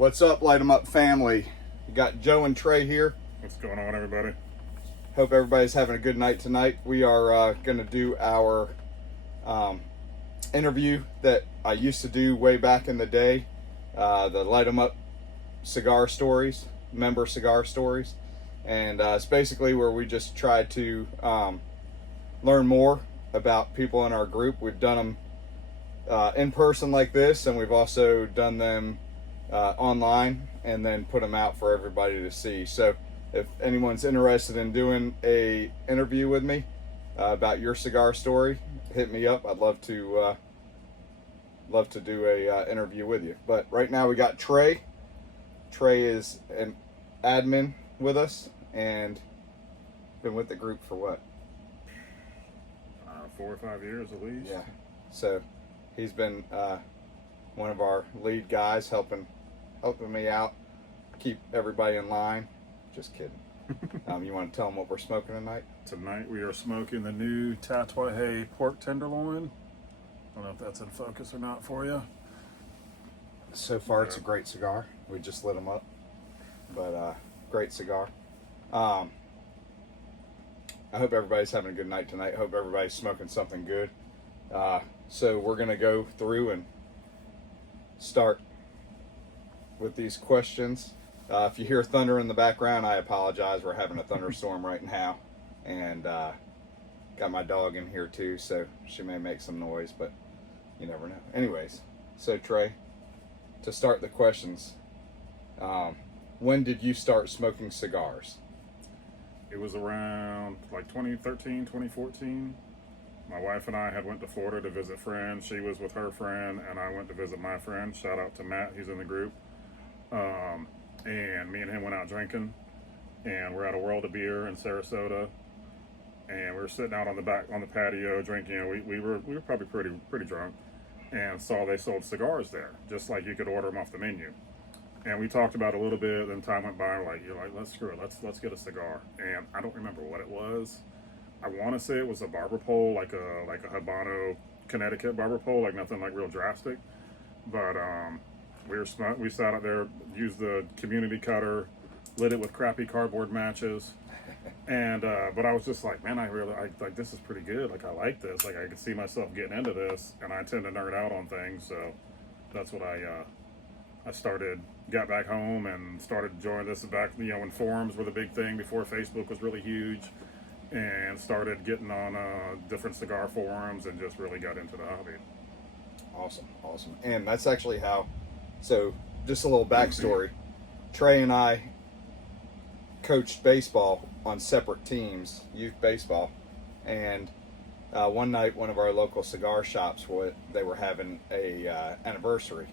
What's up, Light 'em Up family? You got Joe and Trey here. What's going on, everybody? Hope everybody's having a good night tonight. We are going to do our interview that I used to do way back in the day, the Light 'em Up cigar stories, member cigar stories. And it's basically where we just try to learn more about people in our group. We've done them in person like this, and we've also done them online and then put them out for everybody to see. So if anyone's interested in doing a interview with me about your cigar story, hit me up. I'd love to do a interview with you. But right now we got Trey. Trey is an admin with us and been with the group for what? 4 or 5 years at least. Yeah. So he's been one of our lead guys, helping me out, keep everybody in line. Just kidding. You want to tell them what we're smoking tonight? Tonight we are smoking the new Tatuaje pork tenderloin. I don't know if that's in focus or not for you. So far, it's a great cigar. We just lit them up, but great cigar. I hope everybody's having a good night tonight. Hope everybody's smoking something good. So we're gonna go through and start with these questions. If you hear thunder in the background, I apologize. We're having a thunderstorm right now, and got my dog in here too, so she may make some noise, but you never know. Anyways, so Trey, to start the questions, when did you start smoking cigars? It was around like 2013, 2014. My wife and I had went to Florida to visit friends. She was with her friend, and I went to visit my friend. Shout out to Matt, he's in the group. And me and him went out drinking, and we're at a World of Beer in Sarasota, and we were sitting out on the patio drinking. We were probably pretty drunk, and saw they sold cigars there, just like you could order them off the menu. And we talked about it a little bit. Then time went by. You're like, let's screw it. Let's get a cigar. And I don't remember what it was. I want to say it was a barber pole, like a Habano, Connecticut barber pole, like nothing like real drastic. But we sat out there, used the community cutter, lit it with crappy cardboard matches, and but I was just like, man, I like this is pretty good. Like I like this. Like I could see myself getting into this, and I tend to nerd out on things, so that's what I got back home and started enjoying this back, when forums were the big thing before Facebook was really huge, and started getting on different cigar forums and just really got into the hobby. Awesome. And that's actually how, so just a little backstory. Trey and I coached baseball on separate teams, youth baseball, and one night one of our local cigar shops, they were having a anniversary,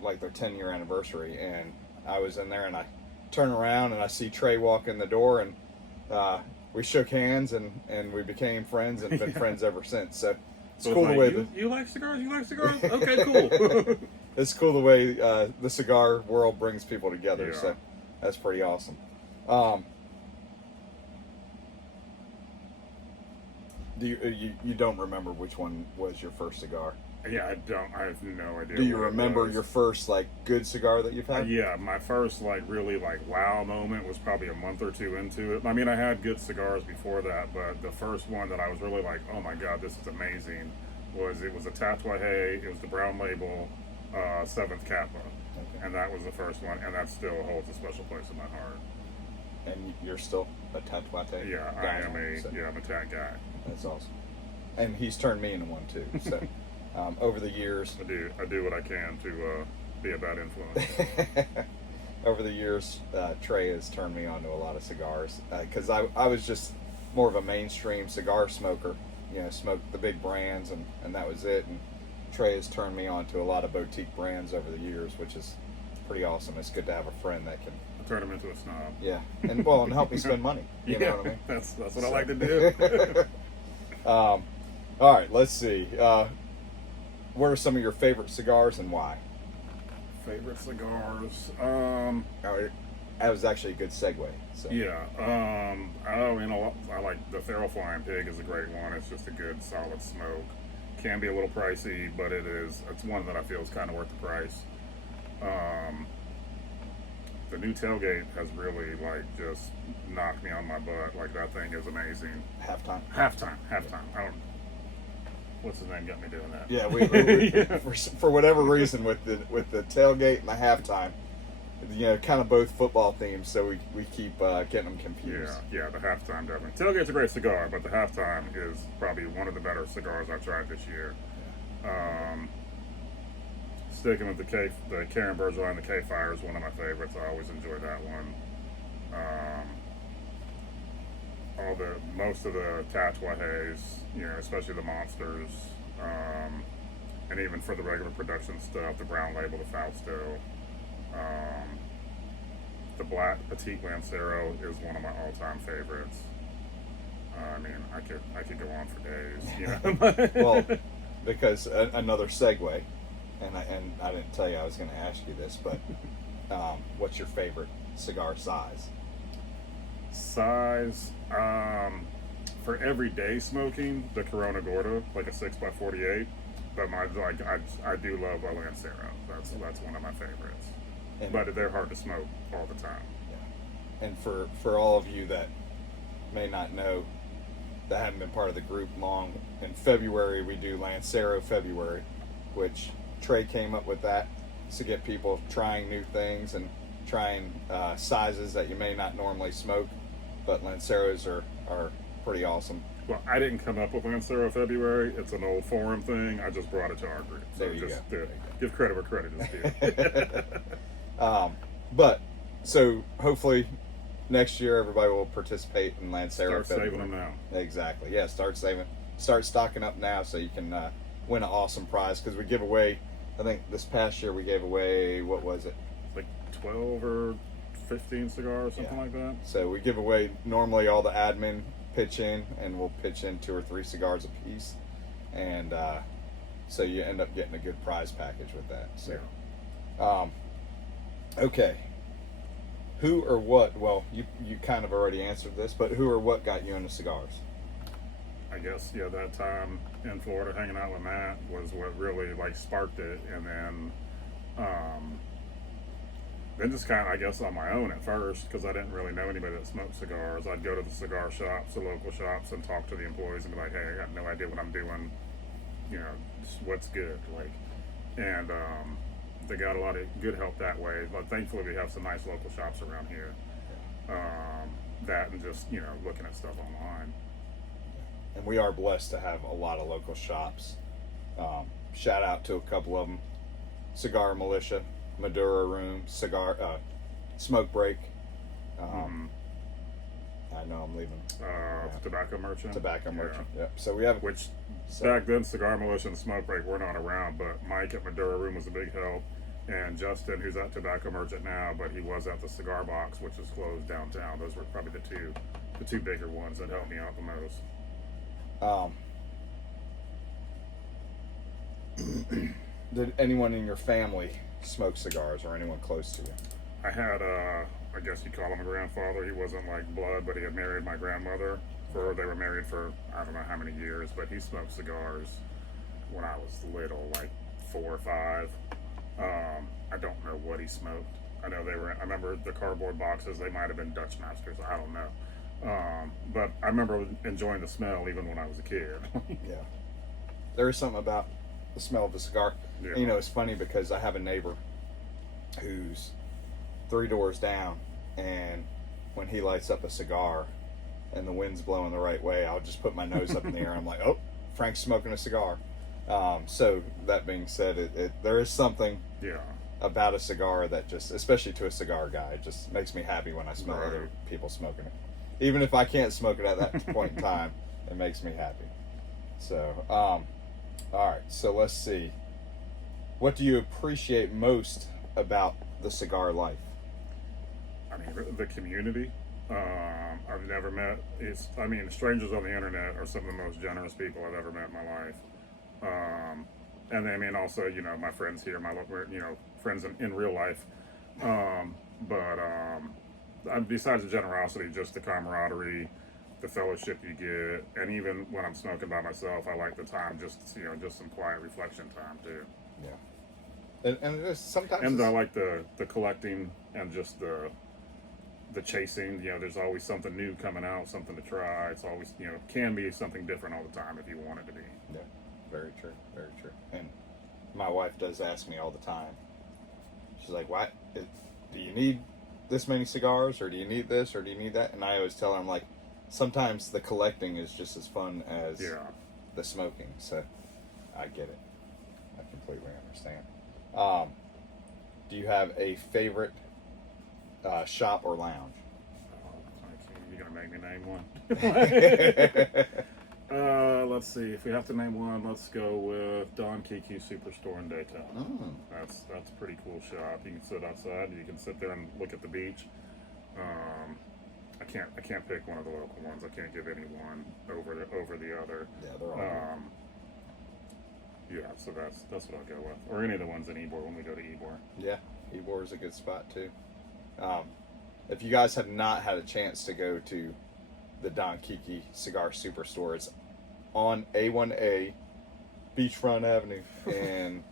like their 10-year anniversary, and I was in there, and I turn around and I see Trey walk in the door, and we shook hands, and we became friends and been friends ever since. So it's cool the way you like cigars. You like cigars? Okay, cool. It's cool the way the cigar world brings people together. Yeah. So that's pretty awesome. Do you don't remember which one was your first cigar? Yeah, I don't. I have no idea. Do you remember your first good cigar that you've had? Yeah, my first really wow moment was probably a month or two into it. I mean, I had good cigars before that, but the first one that I was really like, oh my god, this is amazing, was a Tatuaje. It was the brown label, 7th Kappa, okay. And that was the first one, and that still holds a special place in my heart. And you're still a Tatuaje? Yeah, I'm a Tat guy. That's awesome. And he's turned me into one too. So. Over the years, I do what I can to be a bad influence. Over the years, Trey has turned me on to a lot of cigars, because I was just more of a mainstream cigar smoker, smoked the big brands, and that was it. And Trey has turned me on to a lot of boutique brands over the years, which is pretty awesome. It's good to have a friend that can turn him into a snob. Yeah, and help me spend money. You know what I mean? That's what I like to do. All right, let's see. What are some of your favorite cigars and why? Favorite cigars? That was actually a good segue. So. Yeah. I like the Feral Flying Pig is a great one. It's just a good, solid smoke. Can be a little pricey, but it's one that I feel is kind of worth the price. Um, the new tailgate has really like just knocked me on my butt. Like that thing is amazing. Halftime. Halftime. I don't. What's his name got me doing that? Yeah, we for whatever reason with the tailgate and the halftime, kind of both football themes. So we keep getting them confused. Yeah, the halftime definitely. Tailgate's a great cigar, but the halftime is probably one of the better cigars I've tried this year. Sticking with the Karen Bergeron and the K Fire is one of my favorites. I always enjoy that one. Most of the Tatuajes, especially the monsters, and even for the regular production stuff, the brown label, the Fausto, the black Petite Lancero is one of my all-time favorites. I mean, I could go on for days. Well, because another segue, and I didn't tell you I was going to ask you this, but what's your favorite cigar size? Size, for everyday smoking, the Corona Gorda, like a 6x48. But I do love a Lancero. That's one of my favorites. But they're hard to smoke all the time. Yeah. And for all of you that may not know, that haven't been part of the group long, in February we do Lancero February, which Trey came up with that to get people trying new things and trying sizes that you may not normally smoke, but Lanceros are pretty awesome. Well, I didn't come up with Lancero February. It's an old forum thing. I just brought it to our group. So there you go. Give credit where credit is due. But so hopefully next year everybody will participate in Lancero Start February. saving them now. Exactly. Yeah, start stocking up now so you can win an awesome prize, because we give away, I think this past year we gave away, what was it? Like 12 or 15 cigars, something like that. So we give away, normally all the admin pitch in, and we'll pitch in 2 or 3 cigars a piece, and so you end up getting a good prize package with that. So okay, who or what, well, you kind of already answered this, but who or what got you into cigars? I guess that time in Florida hanging out with Matt was what really like sparked it, and then just kind of, I guess, on my own at first, because I didn't really know anybody that smoked cigars. I'd go to the cigar shops, the local shops, and talk to the employees and be like, hey, I got no idea what I'm doing, just what's good, and they got a lot of good help that way. But thankfully we have some nice local shops around here, that and just looking at stuff online. And we are blessed to have a lot of local shops. Shout out to a couple of them: Cigar Militia, Madura Room, Cigar, Smoke Break. I know I'm leaving. Tobacco Merchant. Tobacco Merchant. Yep. So we have back then Cigar Militia and Smoke Break were not around, but Mike at Madura Room was a big help, and Justin, who's at Tobacco Merchant now, but he was at the Cigar Box, which is closed downtown. Those were probably the two bigger ones that helped me out the most. Did anyone in your family smoke cigars, or anyone close to you? I had, I guess you'd call him a grandfather. He wasn't like blood, but he had married my grandmother. They were married for I don't know how many years, but he smoked cigars when I was little, like 4 or 5. I don't know what he smoked. I remember the cardboard boxes. They might have been Dutch Masters. I don't know. But I remember enjoying the smell even when I was a kid. Yeah. There is something about the smell of the cigar. Yeah. It's funny because I have a neighbor who's 3 doors down, and when he lights up a cigar and the wind's blowing the right way, I'll just put my nose up in the air and I'm like, oh, Frank's smoking a cigar. So that being said, there is something about a cigar that just, especially to a cigar guy, it just makes me happy when I smell other people smoking it. Even if I can't smoke it at that point in time, it makes me happy. So, all right, so let's see. What do you appreciate most about the cigar life? I mean, the community. I've never met, strangers on the internet are some of the most generous people I've ever met in my life. And I mean, also, my friends here, my friends in real life. Besides the generosity, just the camaraderie, the fellowship you get, and even when I'm smoking by myself, I like the time, just some quiet reflection time too. Yeah. and it's, sometimes And I it's, like the collecting and just the chasing. You know, there's always something new coming out, something to try. It's always, you know, can be something different all the time if you want it to be. yeah, very true, very true. And my wife does ask me all the time. She's like, "Why? Do you need this many cigars, or do you need this, or do you need that?" And I always tell her, I'm like, sometimes the collecting is just as fun as the smoking. So I get it. I completely understand. Do you have a favorite shop or lounge? You're gonna make me name one. Let's see. If we have to name one, let's go with Don Kiki Superstore in Daytona. Mm. That's a pretty cool shop. You can sit outside. You can sit there and look at the beach. I can't pick one of the local ones. I can't give any one over the other. Yeah, they're all. Yeah, so that's what I'll go with, or any of the ones in Ybor when we go to Ybor. Yeah, Ybor is a good spot too. If you guys have not had a chance to go to the Don Kiki Cigar Superstore, it's on A1A Beachfront Avenue in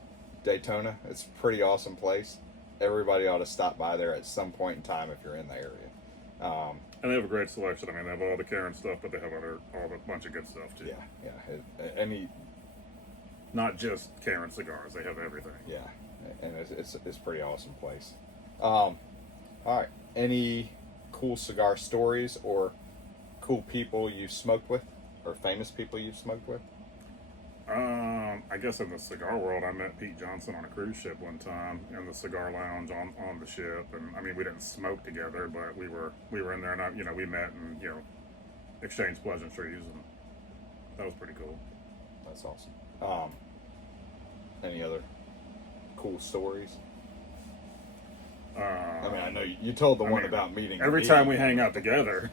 Daytona. It's a pretty awesome place. Everybody ought to stop by there at some point in time if you're in the area. And they have a great selection. I mean, they have all the Karen stuff, but they have a bunch of good stuff too. Yeah. Not just Karen cigars. They have everything. Yeah, and it's a pretty awesome place. All right. Any cool cigar stories or cool people you've smoked with, or famous people you've smoked with? I guess in the cigar world, I met Pete Johnson on a cruise ship one time in the cigar lounge on the ship, and I mean, we didn't smoke together, but we were in there, and we met and exchanged pleasantries, and that was pretty cool. That's awesome. Any other cool stories? I mean, I know you told the one about meeting. Every time we hang out together,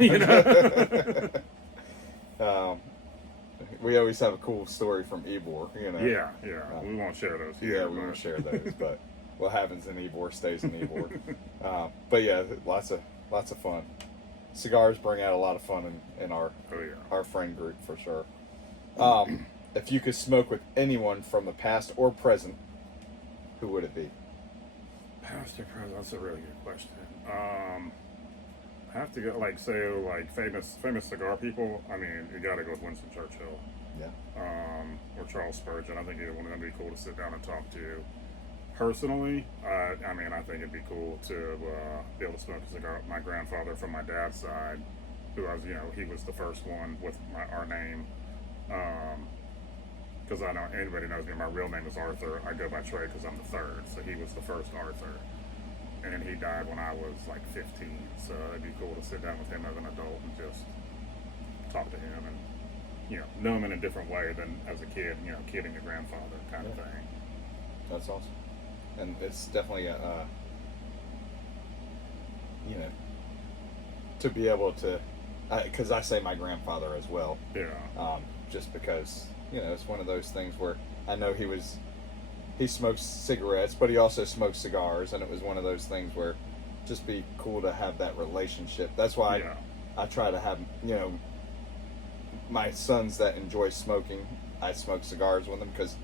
we always have a cool story from Ybor, Yeah. We won't share those here. Yeah, we won't share those, but what happens in Ybor stays in Ybor. But yeah, lots of fun. Cigars bring out a lot of fun in our friend group for sure. If you could smoke with anyone from the past or present, who would it be? Past or present? That's a really good question. I have to go famous cigar people. I mean, you got to go with Winston Churchill. Yeah. Or Charles Spurgeon. I think either one of them would be cool to sit down and talk to. Personally, I think it'd be cool to be able to smoke a cigar with my grandfather from my dad's side, who was, he was the first one with our name. Because I know anybody knows me, my real name is Arthur. I go by Trey because I'm the third, so he was the first Arthur. And he died when I was like 15, so it'd be cool to sit down with him as an adult and just talk to him and, know him in a different way than as a kid, kidding your grandfather kind of thing. That's awesome. And it's definitely to be able to, because I say my grandfather as well. Yeah. Just because, it's one of those things where I know he smokes cigarettes, but he also smokes cigars, and it was one of those things where just be cool to have that relationship. That's why I try to have, my sons that enjoy smoking, I smoke cigars with them, because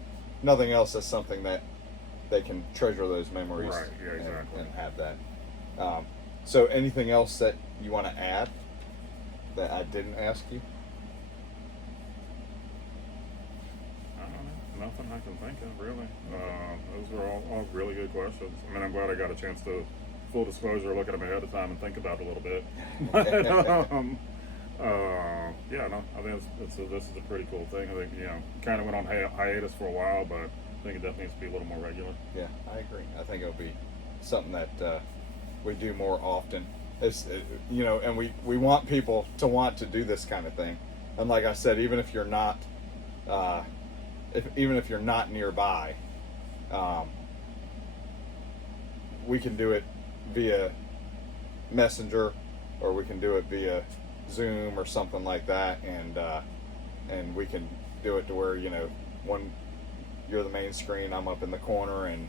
nothing else is something that they can treasure those memories, right? Yeah, exactly. and have that. So anything else that you want to add that I didn't ask you? Nothing I can think of, really. Those are all really good questions. I mean, I'm glad I got a chance to, full disclosure, look at them ahead of time and think about it a little bit. But, I think this is a pretty cool thing. I think, kind of went on hiatus for a while, but I think it definitely needs to be a little more regular. Yeah, I agree. I think it'll be something that we do more often. And we want people to want to do this kind of thing. And like I said, even if you're not... even if you're not nearby, we can do it via Messenger, or we can do it via Zoom or something like that, and we can do it to where when you're the main screen, I'm up in the corner, and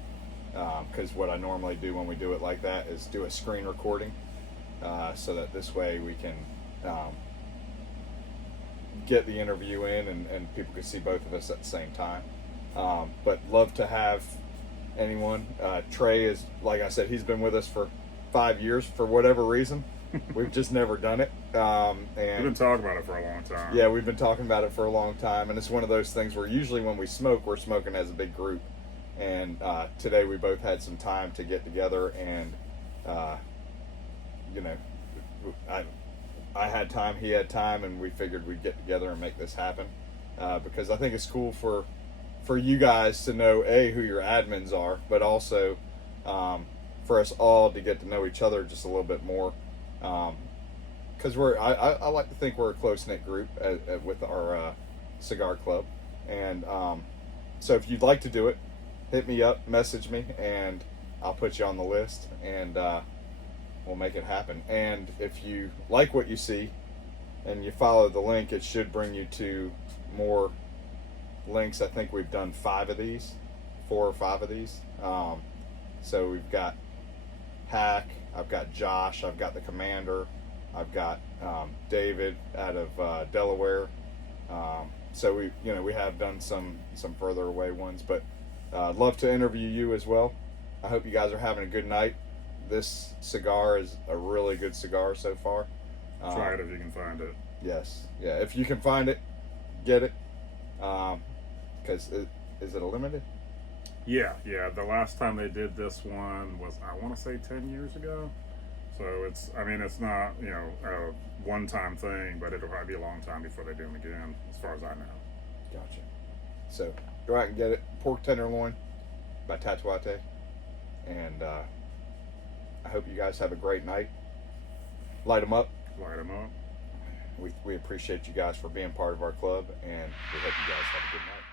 because what I normally do when we do it like that is do a screen recording, so that this way we can get the interview in and people can see both of us at the same time. But love to have anyone. Trey is, like I said, he's been with us for 5 years for whatever reason. We've just never done it. And We've been talking about it for a long time. yeah, we've been talking about it for a long time, and it's one of those things where usually when we smoke, we're smoking as a big group. And today we both had some time to get together, and you know, I had time, he had time, and we figured we'd get together and make this happen because I think it's cool for you guys to know who your admins are, but also for us all to get to know each other just a little bit more. Because I like to think we're a close-knit group with our cigar club, and so if you'd like to do it, hit me up, message me, and I'll put you on the list, and we'll make it happen. And if you like what you see and you follow the link, it should bring you to more links. I think we've done 4 or 5 of these. So we've got Hack, I've got Josh, I've got the Commander, I've got David out of Delaware. So we have done some further away ones, but I'd love to interview you as well. I hope you guys are having a good night. This cigar is a really good cigar so far. Try it if you can find it. Yes, yeah. If you can find it, get it. Because is it a limited? Yeah. The last time they did this one was, I want to say, 10 years ago. So it's not, a one-time thing, but it'll probably be a long time before they do them again, as far as I know. Gotcha. So go out and get it. Pork tenderloin by Tatuate. And I hope you guys have a great night. Light them up. Light them up. We appreciate you guys for being part of our club, and we hope you guys have a good night.